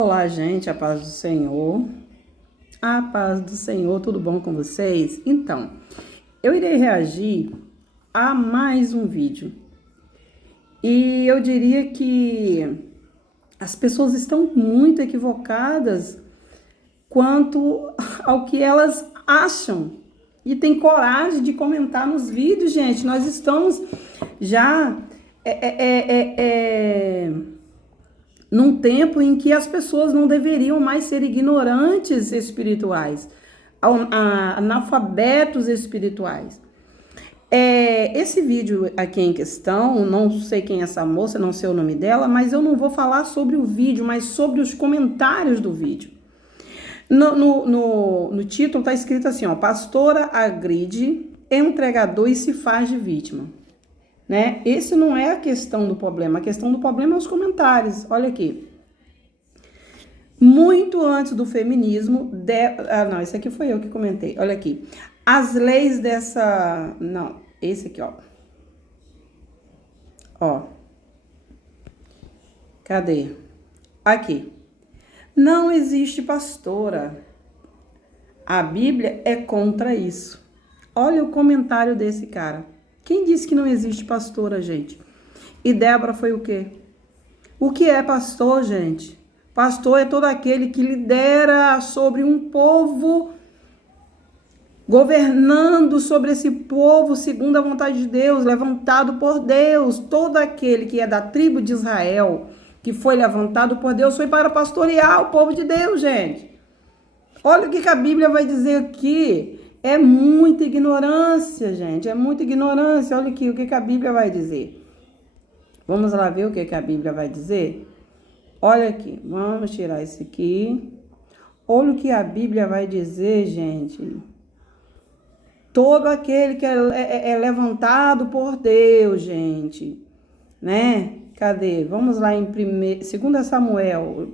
Olá, gente, a paz do Senhor. A paz do Senhor, tudo bom com vocês? Então, eu irei reagir a mais um vídeo. E eu diria que as pessoas estão muito equivocadas quanto ao que elas acham. E tem coragem de comentar nos vídeos, gente. Nós estamos já num tempo em que as pessoas não deveriam mais ser ignorantes espirituais, analfabetos espirituais. Esse vídeo aqui em questão, não sei quem é essa moça, não sei o nome dela, mas eu não vou falar sobre o vídeo, mas sobre os comentários do vídeo. No título está escrito assim, ó, pastora agride entregador e se faz de vítima. Né? Esse não é a questão do problema. A questão do problema é os comentários. Olha aqui. Muito antes do feminismo... não, esse aqui foi eu que comentei. Olha aqui. As leis dessa... Não, esse aqui, ó. Ó. Cadê? Aqui. Não existe pastora. A Bíblia é contra isso. Olha o comentário desse cara. Quem disse que não existe pastora, gente? E Débora foi o quê? O que é pastor, gente? Pastor é todo aquele que lidera sobre um povo, governando sobre esse povo segundo a vontade de Deus, levantado por Deus. Todo aquele que é da tribo de Israel, que foi levantado por Deus, foi para pastorear o povo de Deus, gente. Olha o que a Bíblia vai dizer aqui. É muita ignorância, gente. É muita ignorância. Olha aqui o que a Bíblia vai dizer. Vamos lá ver o que a Bíblia vai dizer? Olha aqui. Vamos tirar esse aqui. Olha o que a Bíblia vai dizer, gente. Todo aquele que é levantado por Deus, gente. Né? Cadê? Vamos lá em 2 Samuel.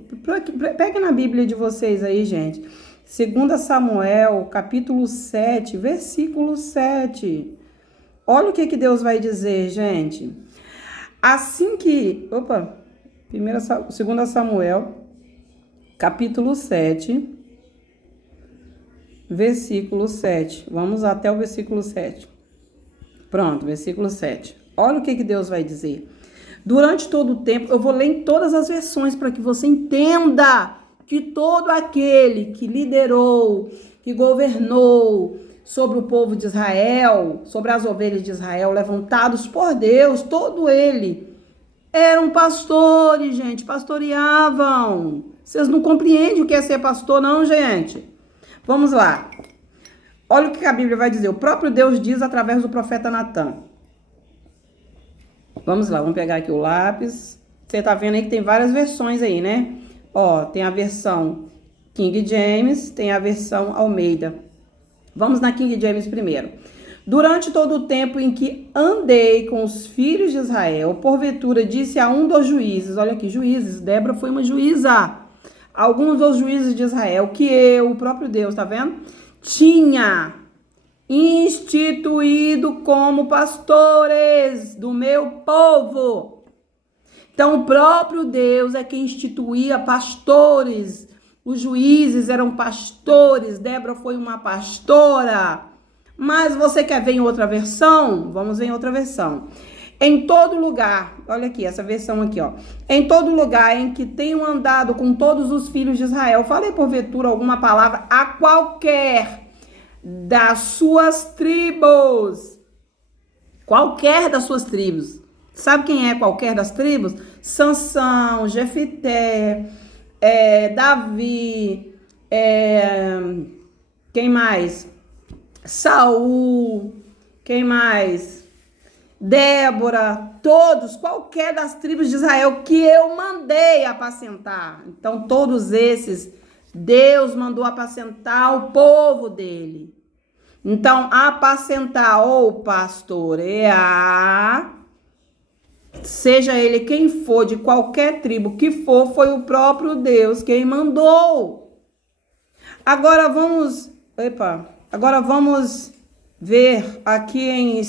Pega na Bíblia de vocês aí, gente. 2 Samuel, capítulo 7, versículo 7. Olha o que Deus vai dizer, gente. Assim que... 2 Samuel, capítulo 7, versículo 7. Vamos até o versículo 7. Pronto, versículo 7. Olha o que Deus vai dizer. Durante todo o tempo, eu vou ler em todas as versões para que você entenda que todo aquele que liderou, que governou sobre o povo de Israel, sobre as ovelhas de Israel, levantados por Deus, todo ele eram pastores, gente, pastoreavam. Vocês não compreendem o que é ser pastor, não, gente? Vamos lá. Olha o que a Bíblia vai dizer. O próprio Deus diz através do profeta Natan. Vamos lá, vamos pegar aqui o lápis. Você tá vendo aí que tem várias versões aí, né? Ó, tem a versão King James, tem a versão Almeida. Vamos na King James primeiro. Durante todo o tempo em que andei com os filhos de Israel, porventura disse a um dos juízes, olha aqui, juízes, Débora foi uma juíza, alguns dos juízes de Israel, que eu, o próprio Deus, tá vendo? Tinha instituído como pastores do meu povo. Então, o próprio Deus é quem instituía pastores. Os juízes eram pastores. Débora foi uma pastora. Mas você quer ver em outra versão? Vamos ver em outra versão. Em todo lugar, olha aqui, essa versão aqui, ó. Em todo lugar em que tenho andado com todos os filhos de Israel, falei porventura alguma palavra a qualquer das suas tribos. Qualquer das suas tribos. Sabe quem é qualquer das tribos? Sansão, Jefité, Davi, quem mais? Saul, quem mais? Débora, todos, qualquer das tribos de Israel que eu mandei apacentar. Então, todos esses, Deus mandou apacentar o povo dele. Então, apacentar ou pastorear, seja ele quem for, de qualquer tribo que for, foi o próprio Deus quem mandou. Agora vamos ver aqui em 1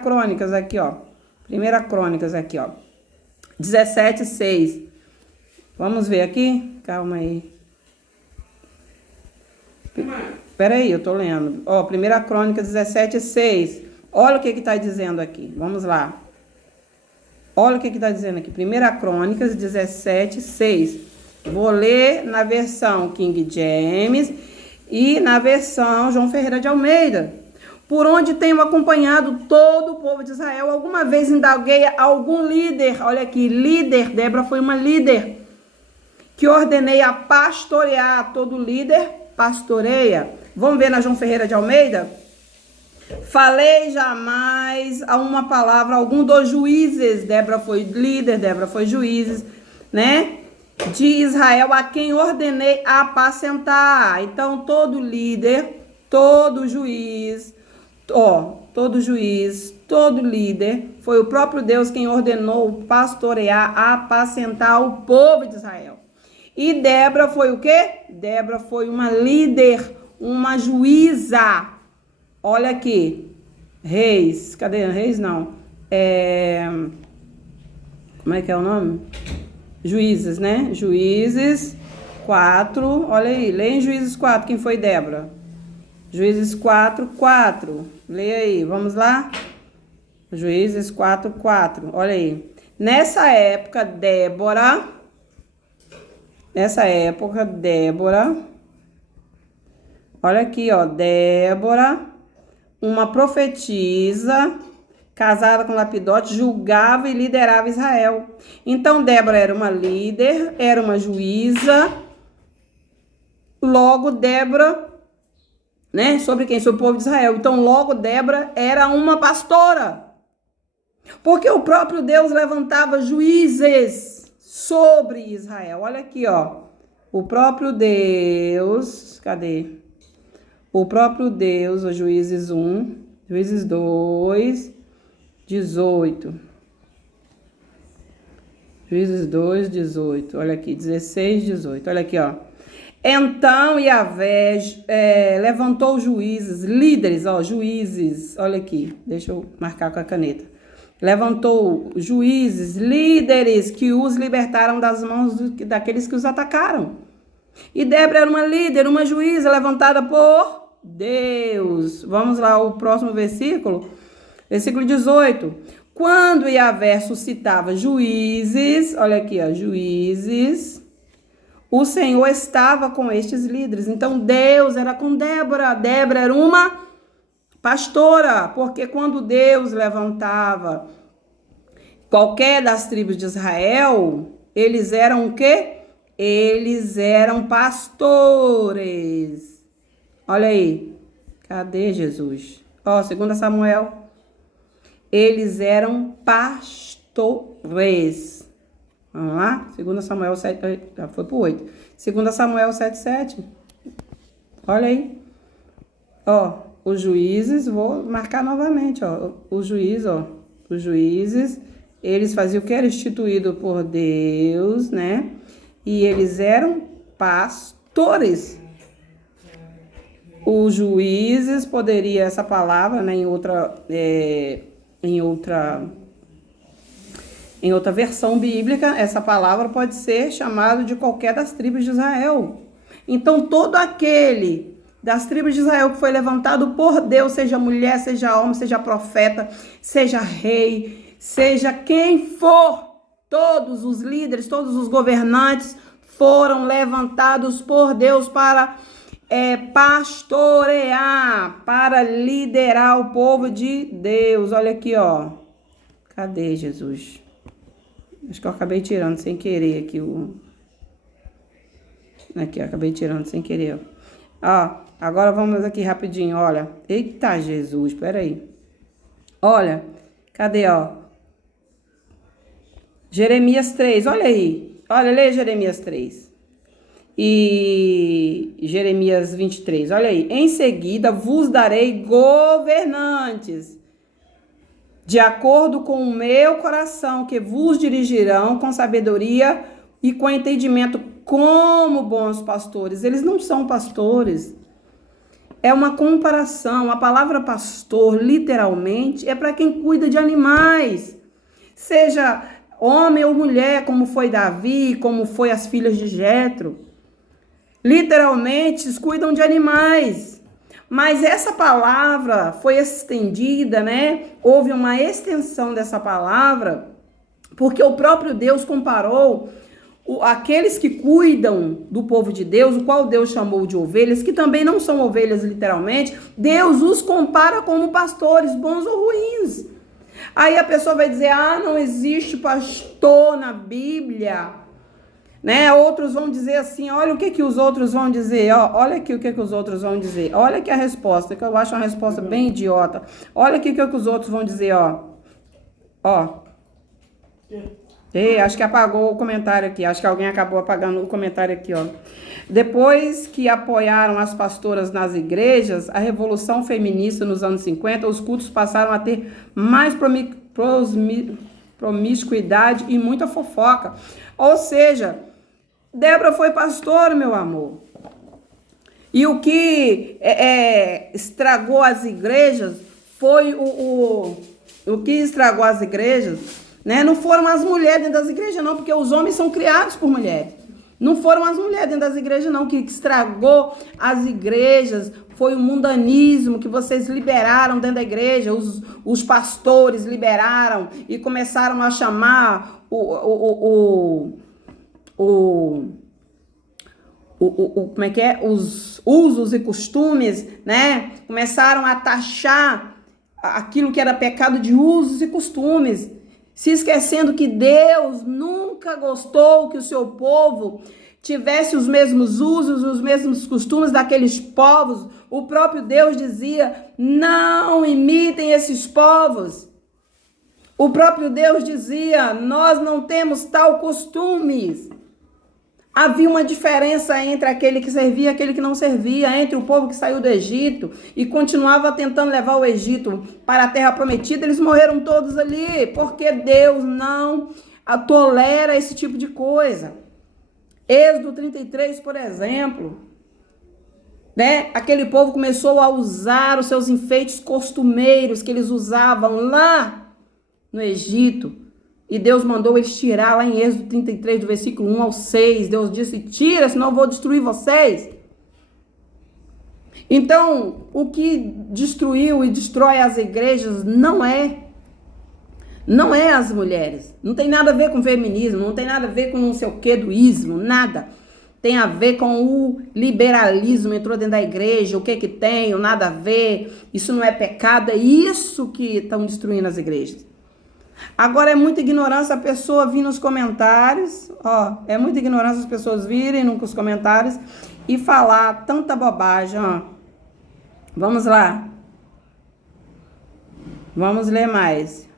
Crônicas, aqui, ó. 1 Crônicas, aqui, ó. 17:6. Vamos ver aqui? Calma aí. Espera aí, eu tô lendo. Ó, 1 Crônicas 17:6. Olha o que está dizendo aqui. Vamos lá. Olha o que está dizendo aqui. 1 Crônicas 17:6. Vou ler na versão King James e na versão João Ferreira de Almeida. Por onde tenho acompanhado todo o povo de Israel, alguma vez indaguei algum líder, olha aqui, líder, Débora foi uma líder, que ordenei a pastorear, todo líder pastoreia. Vamos ver na João Ferreira de Almeida? Falei jamais a uma palavra algum dos juízes, Débora foi líder, Débora foi juízes, né? De Israel, a quem ordenei apacentar. Então, todo líder, todo juiz, todo líder, foi o próprio Deus quem ordenou pastorear, apacentar o povo de Israel. E Débora foi o quê? Débora foi uma líder, uma juíza. Olha aqui, Reis, cadê? Reis não. Como é que é o nome? Juízes, né? Juízes 4, olha aí, leia em Juízes 4, quem foi Débora? Juízes 4:4. Leia aí, vamos lá? Juízes 4:4. Olha aí. Nessa época, Débora, olha aqui, ó, Débora, uma profetisa, casada com Lapidote, julgava e liderava Israel. Então, Débora era uma líder, era uma juíza. Logo, Débora, né? Sobre quem? Sobre o povo de Israel. Então, logo, Débora era uma pastora. Porque o próprio Deus levantava juízes sobre Israel. Olha aqui, ó. O próprio Deus, cadê? O próprio Deus, o Juízes 1, Juízes 2, 18. Juízes 2, 18. Olha aqui, 16, 18. Olha aqui, ó. Então Yahvé levantou juízes, líderes, ó, juízes, olha aqui, deixa eu marcar com a caneta. Levantou juízes, líderes que os libertaram das mãos daqueles que os atacaram. E Débora era uma líder, uma juíza levantada por Deus. Vamos lá, o próximo versículo, versículo 18. Quando Yahvé suscitava juízes, olha aqui, ó, juízes, o Senhor estava com estes líderes. Então, Deus era com Débora. Débora era uma pastora, porque quando Deus levantava qualquer das tribos de Israel, eles eram o quê? Eles eram pastores. Olha aí. Cadê Jesus? Ó, 2 Samuel. Eles eram pastores. Vamos lá? 2 Samuel 7, já foi pro 8. 2 Samuel 7:7. Olha aí. Ó, os juízes, vou marcar novamente, ó. Os juízes, eles faziam o que era instituído por Deus, né? E eles eram pastores. Os juízes poderia, essa palavra, né, em outra versão bíblica, essa palavra pode ser chamado de qualquer das tribos de Israel. Então, todo aquele das tribos de Israel que foi levantado por Deus, seja mulher, seja homem, seja profeta, seja rei, seja quem for, todos os líderes, todos os governantes foram levantados por Deus para pastorear, para liderar o povo de Deus. Olha aqui, ó. Cadê Jesus? Acho que eu acabei tirando sem querer aqui o... Aqui, eu acabei tirando sem querer. Ó, agora vamos aqui rapidinho, olha. Eita, Jesus, peraí. Olha, cadê, ó? Jeremias 3, olha aí. Olha, lê Jeremias 3. E Jeremias 23, olha aí. Em seguida vos darei governantes, de acordo com o meu coração, que vos dirigirão com sabedoria e com entendimento, como bons pastores. Eles não são pastores. É uma comparação. A palavra pastor, literalmente, é para quem cuida de animais. Seja homem ou mulher, como foi Davi, como foi as filhas de Jetro. Literalmente, cuidam de animais. Mas essa palavra foi estendida, né? Houve uma extensão dessa palavra, porque o próprio Deus comparou aqueles que cuidam do povo de Deus, o qual Deus chamou de ovelhas, que também não são ovelhas literalmente, Deus os compara como pastores, bons ou ruins. Aí a pessoa vai dizer, não existe pastor na Bíblia, né? Outros vão dizer assim, olha o que os outros vão dizer, olha aqui o que os outros vão dizer, olha aqui a resposta, que eu acho uma resposta bem idiota, olha aqui o que os outros vão dizer, ó. Ei, acho que apagou o comentário aqui. Acho que alguém acabou apagando o comentário aqui, ó. Depois que apoiaram as pastoras nas igrejas, a revolução feminista nos anos 50, os cultos passaram a ter mais promiscuidade e muita fofoca. Ou seja, Débora foi pastora, meu amor. E o que estragou as igrejas foi o que estragou as igrejas, né? Não foram as mulheres dentro das igrejas, não, porque os homens são criados por mulheres. Não foram as mulheres dentro das igrejas, não. O que estragou as igrejas foi o mundanismo que vocês liberaram dentro da igreja. Os pastores liberaram e começaram a chamar como é que é? Os usos e costumes, né? Começaram a taxar aquilo que era pecado de usos e costumes, se esquecendo que Deus nunca gostou que o seu povo tivesse os mesmos usos, os mesmos costumes daqueles povos. O próprio Deus dizia, não imitem esses povos. O próprio Deus dizia, nós não temos tal costumes. Havia uma diferença entre aquele que servia e aquele que não servia, entre o povo que saiu do Egito e continuava tentando levar o Egito para a terra prometida. Eles morreram todos ali, porque Deus não tolera esse tipo de coisa. Êxodo 33, por exemplo, né? Aquele povo começou a usar os seus enfeites costumeiros que eles usavam lá no Egito. E Deus mandou eles tirar lá em Êxodo 33, do versículo 1 ao 6. Deus disse, tira, senão eu vou destruir vocês. Então, o que destruiu e destrói as igrejas não é as mulheres. Não tem nada a ver com feminismo, não tem nada a ver com não sei o que do ismo, nada. Tem a ver com o liberalismo, entrou dentro da igreja, o que tem, nada a ver, isso não é pecado, é isso que estão destruindo as igrejas. Agora é muita ignorância a pessoa vir nos comentários, é muita ignorância as pessoas virem nos comentários e falar tanta bobagem, Vamos lá. Vamos ler mais.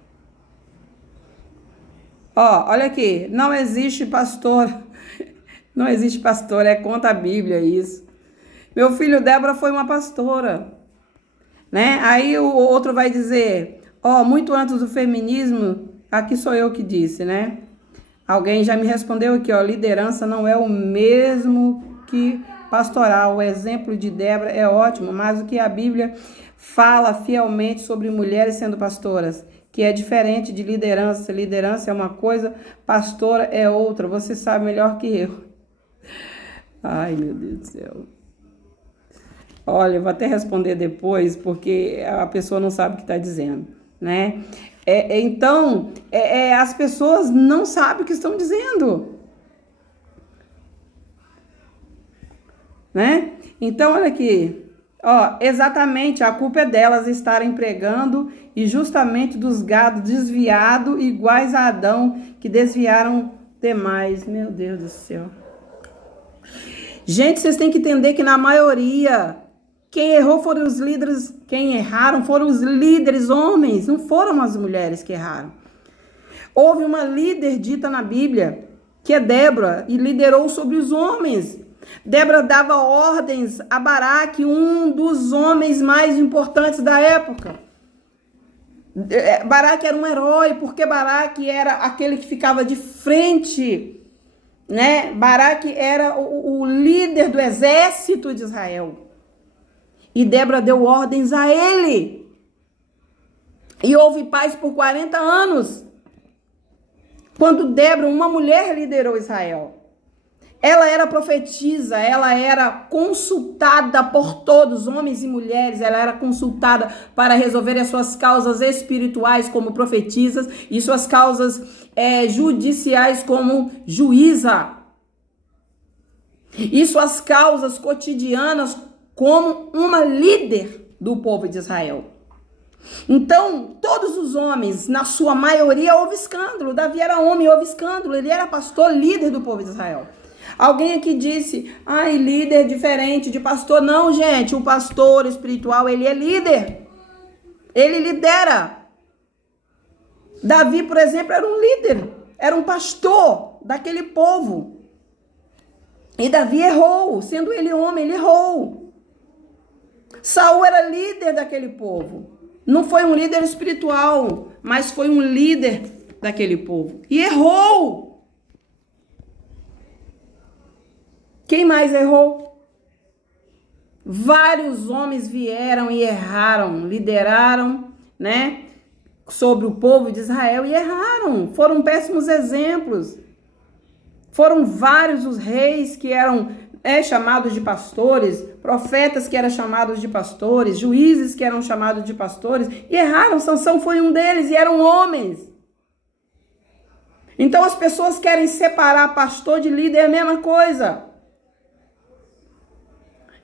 Olha aqui, não existe pastor, não existe pastor, é contra a Bíblia isso. Meu filho Débora foi uma pastora, né? Aí o outro vai dizer... muito antes do feminismo, aqui sou eu que disse, né? Alguém já me respondeu aqui, liderança não é o mesmo que pastoral. O exemplo de Débora é ótimo, mas o que a Bíblia fala fielmente sobre mulheres sendo pastoras, que é diferente de liderança. Liderança é uma coisa, pastora é outra. Você sabe melhor que eu. Ai, meu Deus do céu. Olha, eu vou até responder depois, porque a pessoa não sabe o que está dizendo, né? Então, as pessoas não sabem o que estão dizendo, né? Então, olha aqui, exatamente, a culpa é delas estarem pregando e justamente dos gados desviados iguais a Adão, que desviaram demais. Meu Deus do céu. Gente, vocês têm que entender que na maioria... Quem errou foram os líderes, quem erraram foram os líderes homens, não foram as mulheres que erraram. Houve uma líder dita na Bíblia, que é Débora, e liderou sobre os homens. Débora dava ordens a Baraque, um dos homens mais importantes da época. Baraque era um herói, porque Baraque era aquele que ficava de frente, né? Baraque era o líder do exército de Israel. E Débora deu ordens a ele. E houve paz por 40 anos. Quando Débora, uma mulher, liderou Israel. Ela era profetisa, ela era consultada por todos, homens e mulheres, ela era consultada para resolver as suas causas espirituais como profetisas e suas causas judiciais como juíza. E suas causas cotidianas como uma líder do povo de Israel. Então, todos os homens, na sua maioria, houve escândalo. Davi era homem, houve escândalo. Ele era pastor, líder do povo de Israel. Alguém aqui disse, líder diferente de pastor. Não, gente, o pastor espiritual, ele é líder. Ele lidera. Davi, por exemplo, era um líder, era um pastor daquele povo. E Davi errou, sendo ele homem, ele errou. Saul era líder daquele povo. Não foi um líder espiritual, mas foi um líder daquele povo. E errou. Quem mais errou? Vários homens vieram e erraram, lideraram, sobre o povo de Israel e erraram. Foram péssimos exemplos. Foram vários os reis que eram chamados de pastores, profetas que eram chamados de pastores, juízes que eram chamados de pastores e erraram. Sansão foi um deles e eram homens. Então as pessoas querem separar pastor de líder, é a mesma coisa.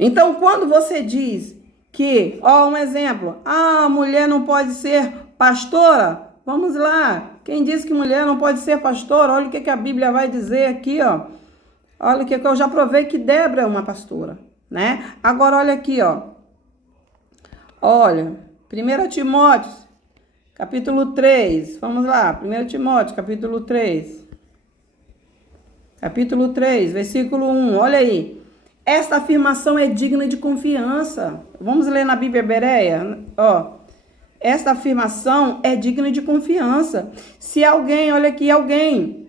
Então, quando você diz que, um exemplo, a mulher não pode ser pastora, vamos lá. Quem diz que mulher não pode ser pastora? Olha o que a Bíblia vai dizer aqui, ó. Olha o que eu já provei que Débora é uma pastora, Agora, olha aqui, ó. Olha, 1 Timóteo, capítulo 3. Vamos lá, 1 Timóteo, capítulo 3. Capítulo 3, versículo 1, olha aí. Esta afirmação é digna de confiança. Vamos ler na Bíblia Bereia, Esta afirmação é digna de confiança. Se alguém, olha aqui, alguém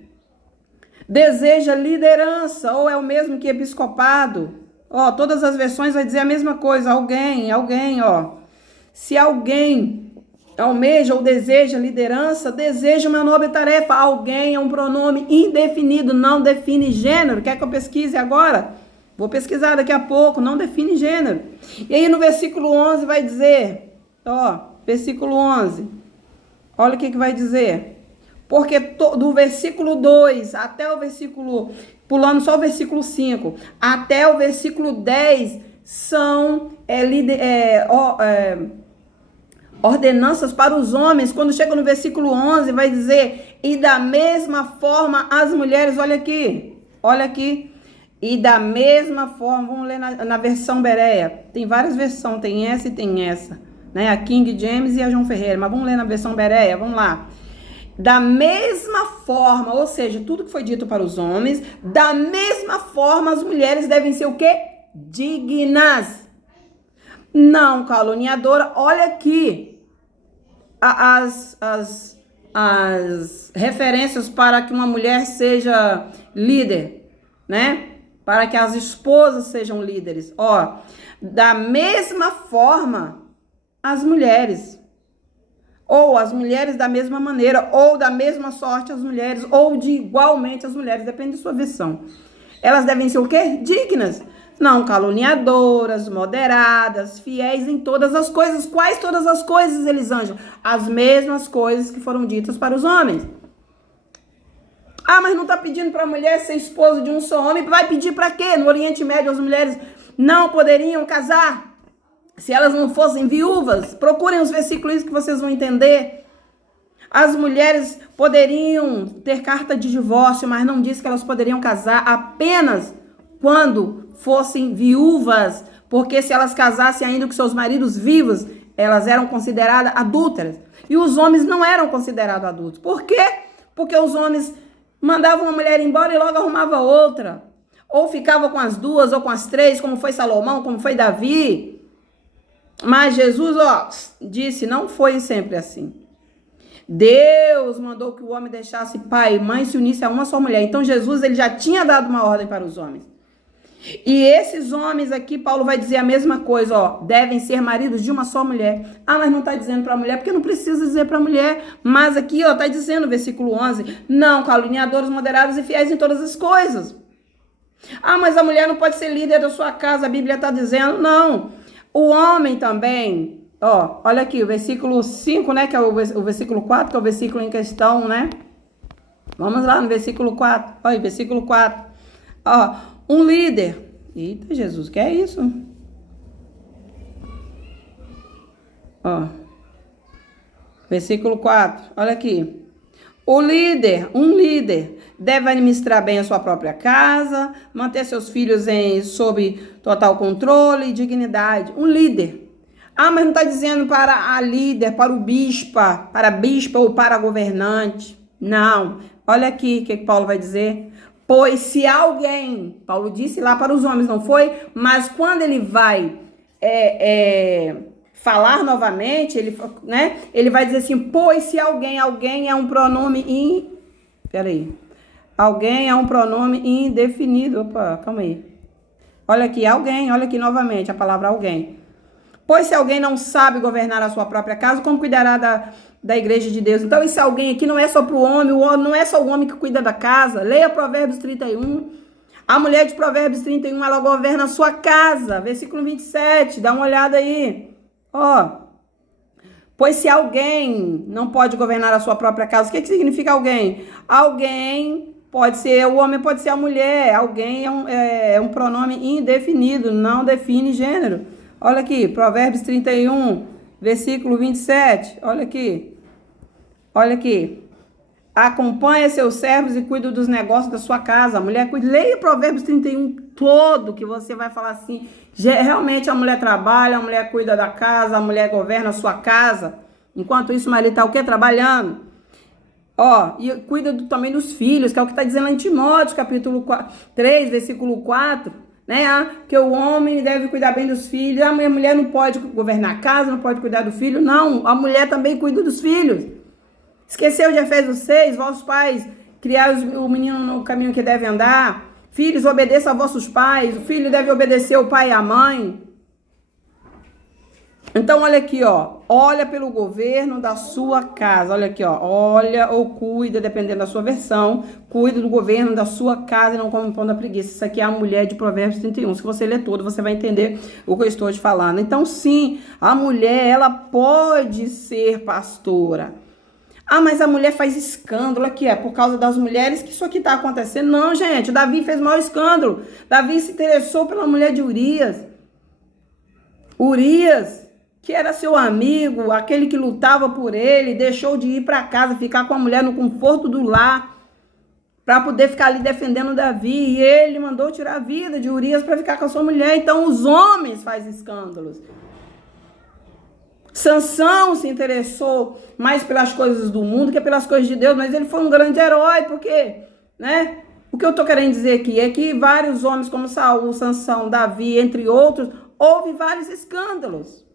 deseja liderança, ou é o mesmo que episcopado, todas as versões vai dizer a mesma coisa, alguém, Se alguém almeja ou deseja liderança, deseja uma nobre tarefa. Alguém é um pronome indefinido, não define gênero. Quer que eu pesquise agora? Vou pesquisar daqui a pouco, não define gênero. E aí no versículo 11 vai dizer, versículo 11, olha o que vai dizer. Porque do versículo 2 até o versículo, pulando só o versículo 5, até o versículo 10, são ordenanças para os homens. Quando chega no versículo 11, vai dizer, e da mesma forma as mulheres, olha aqui, e da mesma forma, vamos ler na versão Bereia, tem várias versões, tem essa e tem essa, a King James e a João Ferreira, mas vamos ler na versão Bereia, vamos lá. Da mesma forma, ou seja, tudo que foi dito para os homens, da mesma forma as mulheres devem ser o quê? Dignas. Não caluniadora. Olha aqui as referências para que uma mulher seja líder, Para que as esposas sejam líderes. Da mesma forma, as mulheres. Ou as mulheres da mesma maneira, ou da mesma sorte as mulheres, ou de igualmente as mulheres, depende da sua versão. Elas devem ser o quê? Dignas. Não caluniadoras, moderadas, fiéis em todas as coisas. Quais todas as coisas, Elisângela? As mesmas coisas que foram ditas para os homens. Mas não está pedindo para a mulher ser esposa de um só homem. Vai pedir para quê? No Oriente Médio as mulheres não poderiam casar se elas não fossem viúvas. Procurem os versículos que vocês vão entender. As mulheres poderiam ter carta de divórcio, mas não diz que elas poderiam casar apenas quando fossem viúvas, porque se elas casassem ainda com seus maridos vivos, elas eram consideradas adúlteras. E os homens não eram considerados adultos. Por quê? Porque os homens mandavam uma mulher embora e logo arrumava outra. Ou ficava com as duas ou com as três, como foi Salomão, como foi Davi. Mas Jesus, disse, não foi sempre assim. Deus mandou que o homem deixasse pai e mãe e se unisse a uma só mulher. Então Jesus, ele já tinha dado uma ordem para os homens. E esses homens aqui, Paulo vai dizer a mesma coisa, ó, devem ser maridos de uma só mulher. Ah, mas não está dizendo para a mulher, porque não precisa dizer para a mulher. Mas aqui, ó, está dizendo no versículo 11, não, caluniadores, moderados e fiéis em todas as coisas. Ah, mas a mulher não pode ser líder da sua casa, a Bíblia está dizendo, não. O homem também, ó, olha aqui, o versículo 5, né, que é o versículo 4, que é o versículo em questão, né? Vamos lá no versículo 4, olha, versículo 4, ó, um líder. Eita, Jesus, que é isso? Ó, versículo 4, olha aqui. Um líder, deve administrar bem a sua própria casa, manter seus filhos sob total controle e dignidade. Um líder. Ah, mas não está dizendo para a líder, para o bispa, para a bispa ou para a governante. Não. Olha aqui o que Paulo vai dizer. Pois se alguém, Paulo disse lá para os homens, não foi? Mas quando ele vai falar novamente, ele vai dizer assim, pois se alguém é um pronome alguém é um pronome indefinido. Opa, calma aí. Olha aqui, alguém, olha aqui novamente a palavra alguém. Pois se alguém não sabe governar a sua própria casa, como cuidará da igreja de Deus? Então esse alguém aqui não é só para o homem não é só o homem que cuida da casa. Leia Provérbios 31. A mulher de Provérbios 31, ela governa a sua casa. Versículo 27, dá uma olhada aí. Ó, pois se alguém não pode governar a sua própria casa, o que significa alguém? Alguém pode ser o homem, pode ser a mulher. Alguém é um pronome indefinido, não define gênero. Olha aqui, Provérbios 31, versículo 27. Olha aqui. Olha aqui. Acompanha seus servos e cuida dos negócios da sua casa. A mulher cuida. Leia Provérbios 31 todo, que você vai falar assim. Realmente a mulher trabalha, a mulher cuida da casa, a mulher governa a sua casa. Enquanto isso, o marido está o quê? Trabalhando. Ó, e cuida também dos filhos, que é o que está dizendo lá em Timóteo, capítulo 3, versículo 4. Né? Que o homem deve cuidar bem dos filhos. A mulher não pode governar a casa, não pode cuidar do filho. Não, a mulher também cuida dos filhos. Esqueceu de Efésios 6, vossos pais, criar o menino no caminho que deve andar. Filhos, obedeçam a vossos pais. O filho deve obedecer o pai e a mãe. Então, olha aqui, ó. Olha pelo governo da sua casa. Olha aqui, ó. Olha ou cuida, dependendo da sua versão. Cuida do governo da sua casa e não come pão da preguiça. Isso aqui é a mulher de Provérbios 31. Se você ler todo, você vai entender o que eu estou te falando. Então, sim, a mulher, ela pode ser pastora. Ah, mas a mulher faz escândalo aqui, é por causa das mulheres que isso aqui está acontecendo. Não, gente, Davi fez maior escândalo. Davi se interessou pela mulher de Urias. Urias, que era seu amigo, aquele que lutava por ele, deixou de ir para casa, ficar com a mulher no conforto do lar, para poder ficar ali defendendo Davi. E ele mandou tirar a vida de Urias para ficar com a sua mulher. Então, os homens fazem escândalos. Sansão se interessou mais pelas coisas do mundo que pelas coisas de Deus, mas ele foi um grande herói, porque, né? O que eu estou querendo dizer aqui é que vários homens como Saul, Sansão, Davi, entre outros, houve vários escândalos.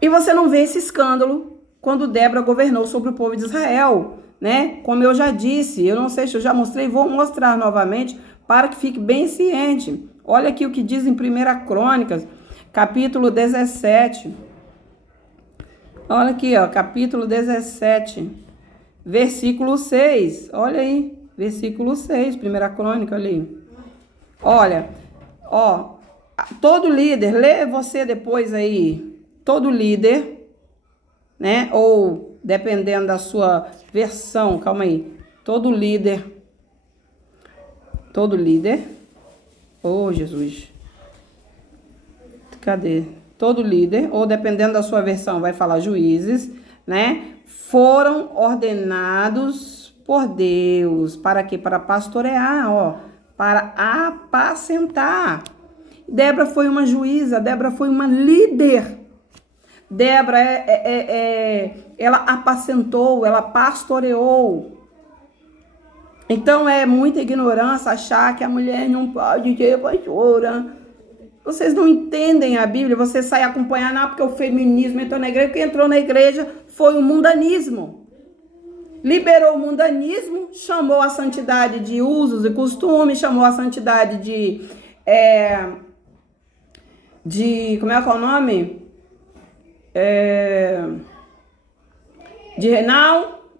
E você não vê esse escândalo quando Débora governou sobre o povo de Israel, né? Como eu já disse, eu não sei se eu já mostrei, vou mostrar novamente para que fique bem ciente. Olha aqui o que diz em 1 Crônicas, capítulo 17. Olha aqui, ó, capítulo 17, versículo 6. Olha aí, versículo 6, 1 Crônica ali. Olha, ó, todo líder, lê você depois aí, todo líder, né, ou dependendo da sua versão, calma aí, todo líder, oh Jesus, cadê? Todo líder, ou dependendo da sua versão, vai falar juízes, né? Foram ordenados por Deus. Para quê? Para pastorear, ó. Para apacentar. Débora foi uma juíza, Débora foi uma líder. Débora, ela apacentou, ela pastoreou. Então, é muita ignorância achar que a mulher não pode ser pastora. Vocês não entendem a Bíblia, você sai acompanhando, porque o feminismo entrou na igreja, quem entrou na igreja foi o mundanismo. liberou o mundanismo, chamou a santidade de usos e costumes, chamou a santidade como é que é o nome?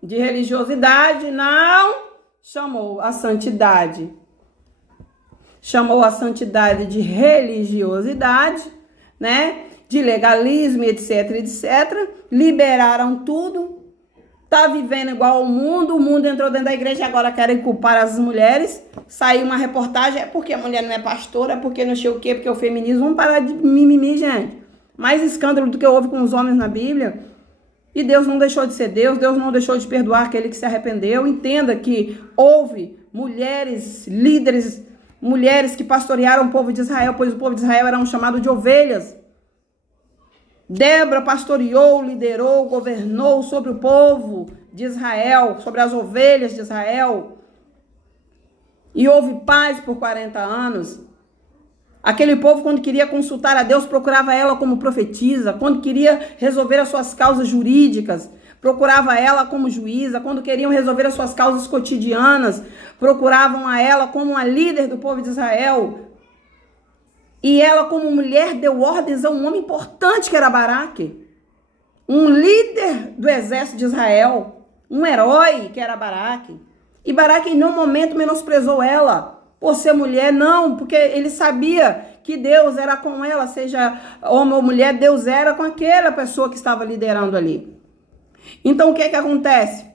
De religiosidade, não, chamou a santidade de religiosidade, né? De legalismo, etc, etc. Liberaram tudo. Tá vivendo igual ao mundo, o mundo entrou dentro da igreja e agora querem culpar as mulheres. Saiu uma reportagem, é porque a mulher não é pastora, é porque não sei o quê, porque o feminismo. Vamos parar de mimimi, gente. Mais escândalo do que houve com os homens na Bíblia. E Deus não deixou de ser Deus, Deus não deixou de perdoar aquele que se arrependeu. Entenda que houve mulheres, líderes, mulheres que pastorearam o povo de Israel, pois o povo de Israel era um chamado de ovelhas. Débora pastoreou, liderou, governou sobre o povo de Israel, sobre as ovelhas de Israel. E houve paz por 40 anos. Aquele povo, quando queria consultar a Deus, procurava ela como profetisa. Quando queria resolver as suas causas jurídicas, procurava ela como juíza. Quando queriam resolver as suas causas cotidianas, procuravam a ela como uma líder do povo de Israel. E ela, como mulher, deu ordens a um homem importante que era Baraque. Um líder do exército de Israel. Um herói que era Baraque. E Baraque em nenhum momento menosprezou ela por ser mulher, não, porque ele sabia que Deus era com ela, seja homem ou mulher, Deus era com aquela pessoa que estava liderando ali. Então o que acontece?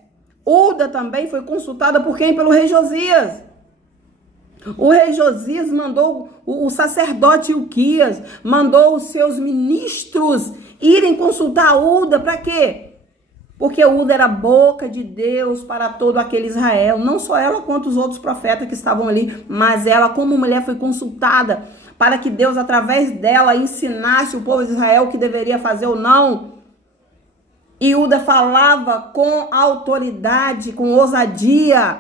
Uda também foi consultada por quem? Pelo rei Josias. O rei Josias mandou o sacerdote Ilquias, mandou os seus ministros irem consultar Uda, para quê? Porque Uda era a boca de Deus para todo aquele Israel. Não só ela, quanto os outros profetas que estavam ali, mas ela, como mulher, foi consultada para que Deus, através dela, ensinasse o povo de Israel o que deveria fazer ou não. E Uda falava com autoridade, com ousadia,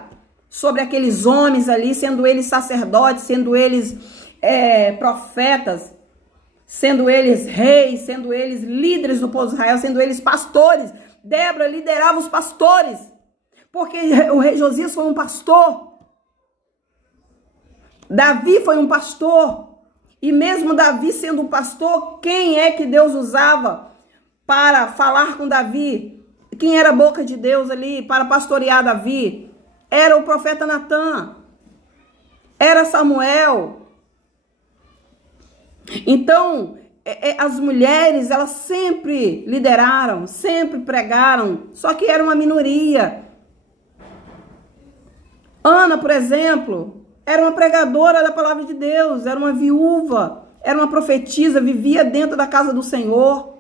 sobre aqueles homens ali, sendo eles sacerdotes, sendo eles profetas, sendo eles reis, sendo eles líderes do povo de Israel, sendo eles pastores. Débora liderava os pastores, porque o rei Josias foi um pastor. Davi foi um pastor. E mesmo Davi sendo um pastor, quem é que Deus usava para falar com Davi? Quem era a boca de Deus ali para pastorear Davi? Era o profeta Natã, era Samuel. Então, as mulheres, elas sempre lideraram, sempre pregaram, só que era uma minoria. Ana, por exemplo, era uma pregadora da palavra de Deus, era uma viúva, era uma profetisa, vivia dentro da casa do Senhor.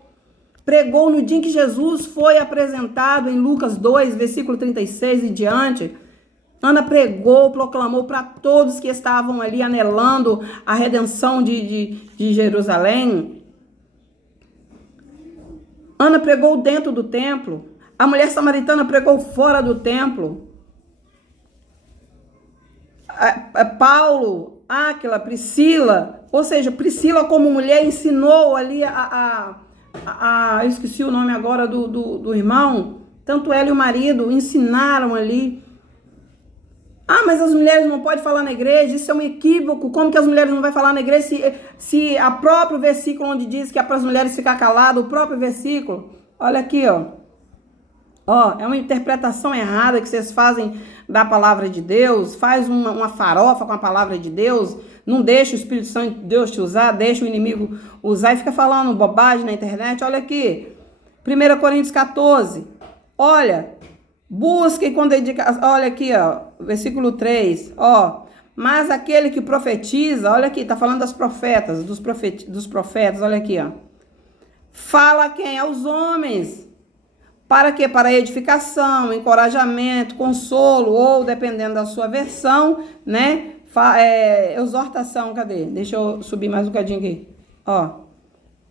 Pregou no dia em que Jesus foi apresentado em Lucas 2, versículo 36 e diante. Ana pregou, proclamou para todos que estavam ali anelando a redenção de Jerusalém. Ana pregou dentro do templo. A mulher samaritana pregou fora do templo. Paulo, Áquila, Priscila, ou seja, Priscila como mulher ensinou ali eu esqueci o nome agora do irmão, tanto ela e o marido ensinaram ali. Ah, mas as mulheres não podem falar na igreja, isso é um equívoco. Como que as mulheres não vão falar na igreja se a próprio versículo onde diz que é para as mulheres ficar caladas, o próprio versículo, olha aqui, ó, é uma interpretação errada que vocês fazem da palavra de Deus, faz uma farofa com a palavra de Deus, não deixa o Espírito Santo de Deus te usar, deixa o inimigo usar e fica falando bobagem na internet. Olha aqui, 1 Coríntios 14, olha, busque com dedicação, olha aqui, ó, versículo 3, ó, mas aquele que profetiza, olha aqui, tá falando das profetas, dos profetas, olha aqui, ó, fala quem? Aos homens, para quê? Para edificação, encorajamento, consolo, ou dependendo da sua versão, né, exortação, cadê? Deixa eu subir mais um bocadinho aqui, ó,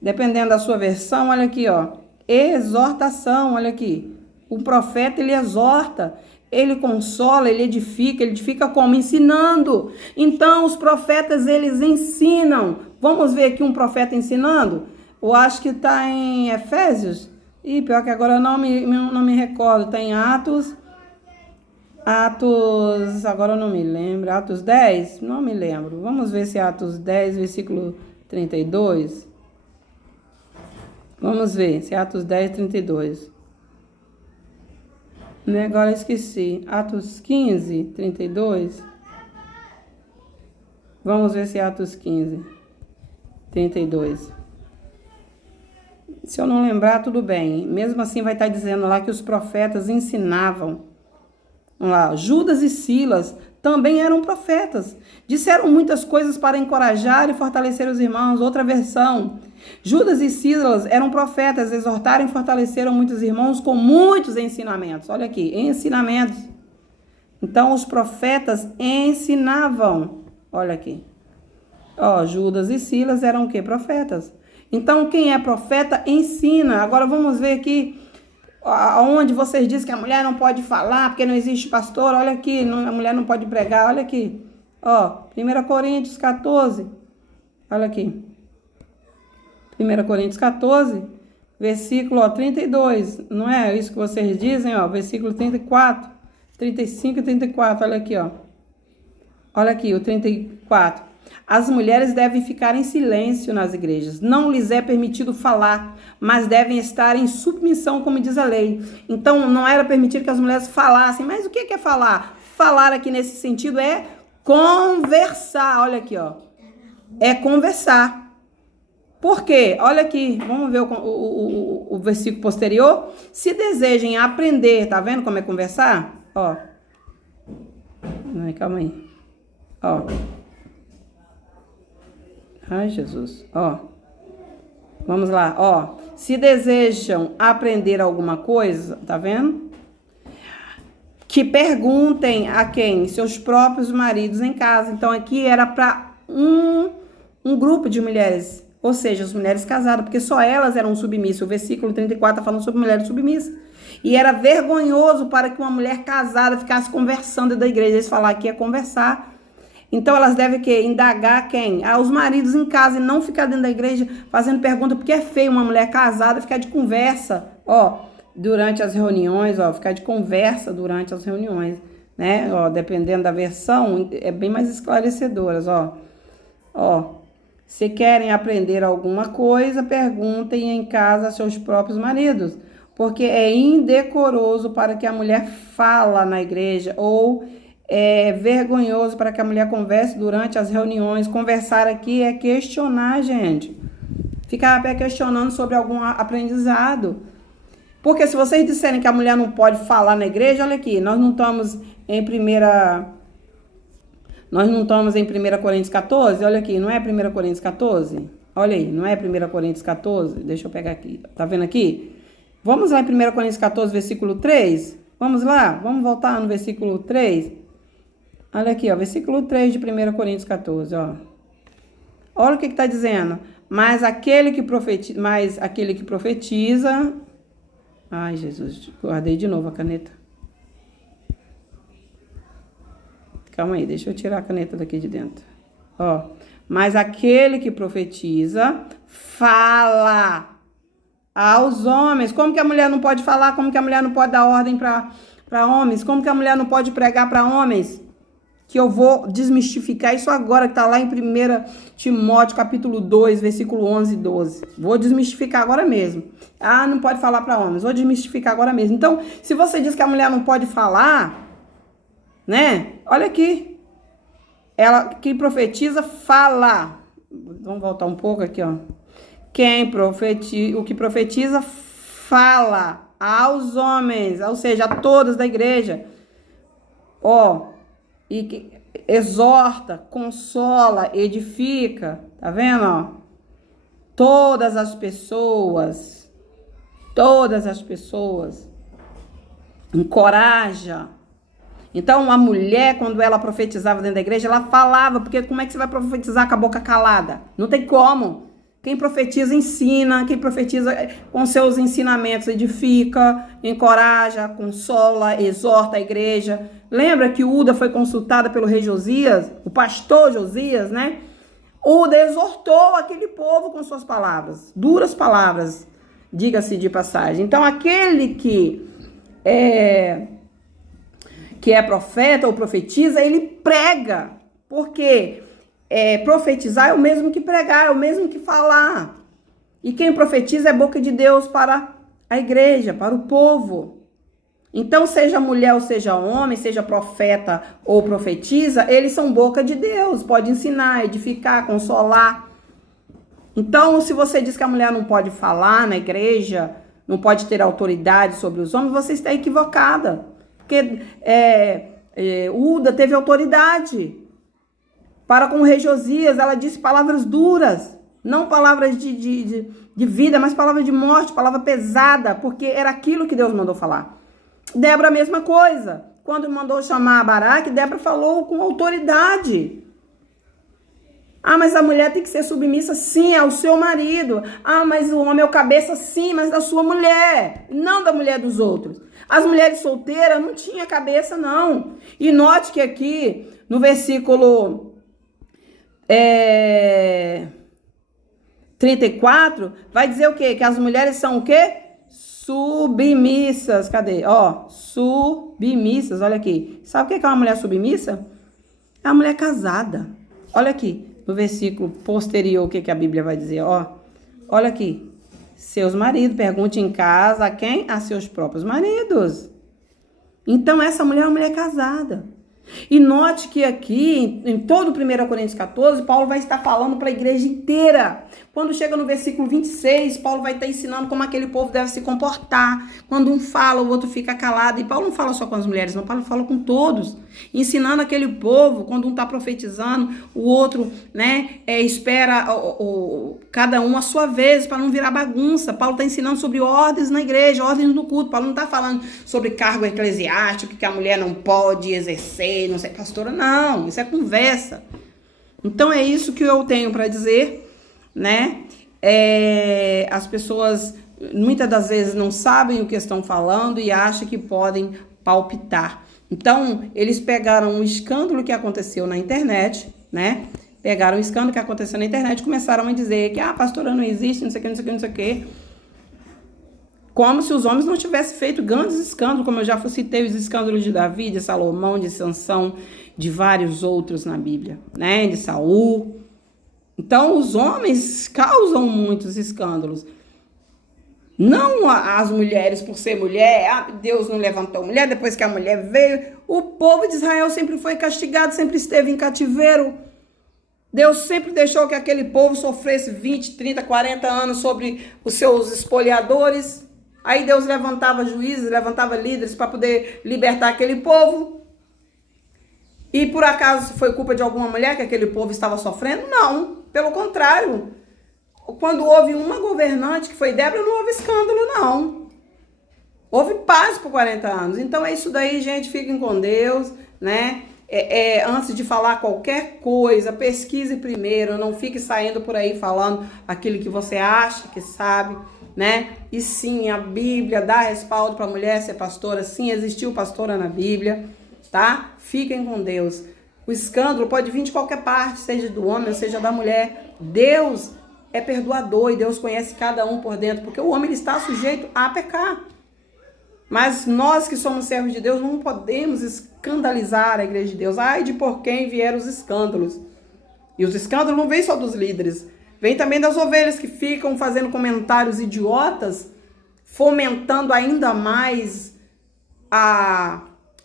dependendo da sua versão, olha aqui, ó, exortação, olha aqui. O profeta, ele exorta, ele consola, ele edifica como? Ensinando. Então, os profetas, eles ensinam. Vamos ver aqui um profeta ensinando? Eu acho que está em Efésios. Pior que agora eu não me recordo. Está em Atos. Atos, agora eu não me lembro. Atos 10? Não me lembro. Vamos ver se é Atos 10, versículo 32. Vamos ver se é Atos 10, 32. Agora eu esqueci. Atos 15, 32. Vamos ver se é Atos 15, 32. Se eu não lembrar, tudo bem. Mesmo assim, vai estar dizendo lá que os profetas ensinavam. Vamos lá, Judas e Silas também eram profetas. Disseram muitas coisas para encorajar e fortalecer os irmãos. Outra versão. Judas e Silas eram profetas, exortaram e fortaleceram muitos irmãos com muitos ensinamentos. Olha aqui, ensinamentos. Então, os profetas ensinavam. Olha aqui. Ó, Judas e Silas eram o quê? Profetas. Então, quem é profeta, ensina. Agora, vamos ver aqui onde vocês dizem que a mulher não pode falar, porque não existe pastor. Olha aqui, a mulher não pode pregar. Olha aqui. Ó, 1 Coríntios 14. Olha aqui. 1 Coríntios 14, versículo 32. Não é isso que vocês dizem? Ó, versículo 34, 35 e 34. Olha aqui, ó. Olha aqui, o 34. As mulheres devem ficar em silêncio nas igrejas. Não lhes é permitido falar, mas devem estar em submissão, como diz a lei. Então, não era permitido que as mulheres falassem. Mas o que é falar? Falar aqui nesse sentido é conversar. Olha aqui, ó. É conversar. Por quê? Olha aqui, vamos ver o versículo posterior. Se desejem aprender, tá vendo como é conversar? Ó. Calma aí. Ó. Ai, Jesus. Ó. Vamos lá, ó. Se desejam aprender alguma coisa, tá vendo? Que perguntem a quem? Seus próprios maridos em casa. Então, aqui era para um grupo de mulheres, ou seja, as mulheres casadas, porque só elas eram submissas. O versículo 34 está falando sobre mulheres submissas. E era vergonhoso para que uma mulher casada ficasse conversando dentro da igreja. Eles falaram que ia conversar. Então, elas devem o quê? Indagar quem? Os maridos em casa, e não ficar dentro da igreja fazendo pergunta, porque é feio uma mulher casada ficar de conversa, ó, durante as reuniões, ó, ficar de conversa durante as reuniões, né? Ó, dependendo da versão, é bem mais esclarecedoras, ó. Ó, se querem aprender alguma coisa, perguntem em casa a seus próprios maridos, porque é indecoroso para que a mulher fala na igreja, ou é vergonhoso para que a mulher converse durante as reuniões. Conversar aqui é questionar, gente. Ficar questionando sobre algum aprendizado. Porque se vocês disserem que a mulher não pode falar na igreja, olha aqui, nós não estamos em 1 Coríntios 14? Olha aqui, não é 1 Coríntios 14? Olha aí, não é 1 Coríntios 14? Deixa eu pegar aqui. Tá vendo aqui? Vamos lá em 1 Coríntios 14, versículo 3? Vamos lá? Vamos voltar no versículo 3? Olha aqui, ó, versículo 3 de 1 Coríntios 14, ó. Olha o que está dizendo. Mas aquele que profetiza... Ai, Jesus, guardei de novo a caneta. Calma aí, deixa eu tirar a caneta daqui de dentro. Ó, mas aquele que profetiza fala aos homens. Como que a mulher não pode falar? Como que a mulher não pode dar ordem para homens? Como que a mulher não pode pregar para homens? Que eu vou desmistificar isso agora, que está lá em 1 Timóteo, capítulo 2, versículo 11 e 12. Vou desmistificar agora mesmo. Não pode falar para homens. Vou desmistificar agora mesmo. Então, se você diz que a mulher não pode falar, né? Olha aqui. Ela que profetiza, fala. Vamos voltar um pouco aqui, ó. O que profetiza, fala aos homens, ou seja, a todos da igreja. Ó. E que exorta, consola, edifica, tá vendo, ó? Todas as pessoas, encoraja. Então, a mulher, quando ela profetizava dentro da igreja, ela falava, porque como é que você vai profetizar com a boca calada? Não tem como. Quem profetiza ensina, quem profetiza com seus ensinamentos edifica, encoraja, consola, exorta a igreja. Lembra que Uda foi consultada pelo rei Josias, o pastor Josias, né? Uda exortou aquele povo com suas palavras, duras palavras, diga-se de passagem. Então, aquele que é profeta ou profetiza, ele prega. Porque profetizar é o mesmo que pregar, é o mesmo que falar. E quem profetiza é boca de Deus para a igreja, para o povo. Então, seja mulher ou seja homem, seja profeta ou profetiza, eles são boca de Deus. Pode ensinar, edificar, consolar. Então, se você diz que a mulher não pode falar na igreja, não pode ter autoridade sobre os homens, você está equivocada. Porque Uda teve autoridade para com o rei Josias. Ela disse palavras duras, não palavras de vida, mas palavras de morte, palavra pesada, porque era aquilo que Deus mandou falar. Débora, a mesma coisa. Quando mandou chamar Baraque, Débora falou com autoridade. Ah, mas a mulher tem que ser submissa, sim, ao seu marido. Ah, mas o homem é o cabeça, sim, mas da sua mulher, não da mulher dos outros. As mulheres solteiras não tinham cabeça, não. E note que aqui, no versículo 34, vai dizer o quê? Que as mulheres são o quê? Submissas. Cadê? Ó, submissas, olha aqui. Sabe o que é uma mulher submissa? É uma mulher casada. Olha aqui. No versículo posterior, o que a Bíblia vai dizer? Ó, olha aqui. Seus maridos, pergunte em casa a quem? A seus próprios maridos. Então, essa mulher é uma mulher casada. E note que aqui, em todo o 1 Coríntios 14, Paulo vai estar falando para a igreja inteira. Quando chega no versículo 26, Paulo vai estar ensinando como aquele povo deve se comportar. Quando um fala, o outro fica calado. E Paulo não fala só com as mulheres, não. Paulo fala com todos. Ensinando aquele povo, quando um está profetizando, o outro, espera cada um a sua vez, para não virar bagunça. Paulo está ensinando sobre ordens na igreja, ordens no culto. Paulo não está falando sobre cargo eclesiástico, que a mulher não pode exercer, não sei, pastora, não. Isso é conversa. Então é isso que eu tenho para dizer. As pessoas muitas das vezes não sabem o que estão falando e acham que podem palpitar. Então, eles pegaram um escândalo que aconteceu na internet, Pegaram um escândalo que aconteceu na internet e começaram a dizer que a pastora não existe, não sei o que, não sei o que, não sei o que. Como se os homens não tivessem feito grandes escândalos, como eu já citei os escândalos de Davi, de Salomão, de Sansão, de vários outros na Bíblia, de Saul. Então, os homens causam muitos escândalos. Não as mulheres por ser mulher, Deus não levantou mulher depois que a mulher veio. O povo de Israel sempre foi castigado, sempre esteve em cativeiro. Deus sempre deixou que aquele povo sofresse 20, 30, 40 anos sobre os seus espoliadores. Aí Deus levantava juízes, levantava líderes para poder libertar aquele povo. E por acaso foi culpa de alguma mulher que aquele povo estava sofrendo? Não, pelo contrário. Quando houve uma governante, que foi Débora, não houve escândalo, não. Houve paz por 40 anos. Então é isso daí, gente. Fiquem com Deus, antes de falar qualquer coisa, pesquise primeiro. Não fique saindo por aí falando aquilo que você acha que sabe, E sim, a Bíblia dá respaldo para a mulher ser pastora. Sim, existiu pastora na Bíblia, tá? Fiquem com Deus. O escândalo pode vir de qualquer parte, seja do homem ou seja da mulher. Deus é perdoador e Deus conhece cada um por dentro, porque o homem ele está sujeito a pecar. Mas nós que somos servos de Deus não podemos escandalizar a igreja de Deus. Ai de por quem vieram os escândalos. E os escândalos não vêm só dos líderes, vem também das ovelhas que ficam fazendo comentários idiotas, fomentando ainda mais a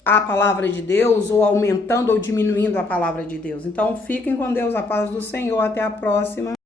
palavra de Deus, ou aumentando ou diminuindo a palavra de Deus. Então fiquem com Deus, a paz do Senhor, até a próxima.